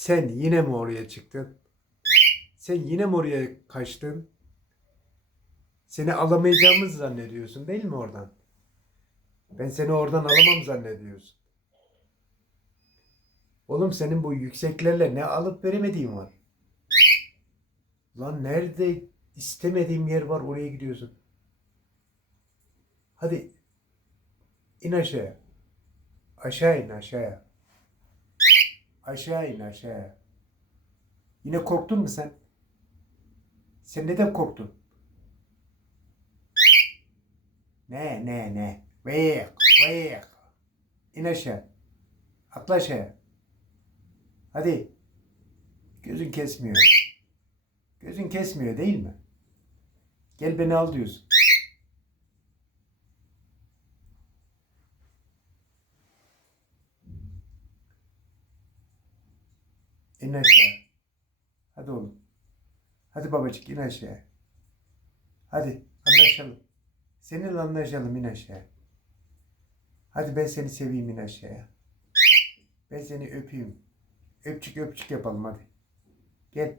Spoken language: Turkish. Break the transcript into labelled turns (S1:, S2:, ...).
S1: Sen yine mi oraya çıktın? Sen yine mi oraya kaçtın? Seni alamayacağımızı zannediyorsun değil mi oradan? Ben seni oradan alamam zannediyorsun. Oğlum senin bu yükseklerle ne alıp veremediğin var. Lan nerede istemediğim yer var oraya gidiyorsun. Hadi in aşağıya. Aşağı in aşağıya. Aşağı in aşağıya. Yine korktun mu sen? Sen neden korktun? Ne ne ne? Vıyık vıyık. İn aşağı. Atla aşağıya. Hadi. Gözün kesmiyor. Gözün kesmiyor değil mi? Gel beni al diyorsun. İn aşağı. Hadi oğlum. Hadi babacık in aşağı. Hadi anlaşalım. Seninle anlaşalım in aşağı. Hadi ben seni seveyim in aşağıya. Ben seni öpeyim. Öpçük öpçük yapalım hadi. Gel.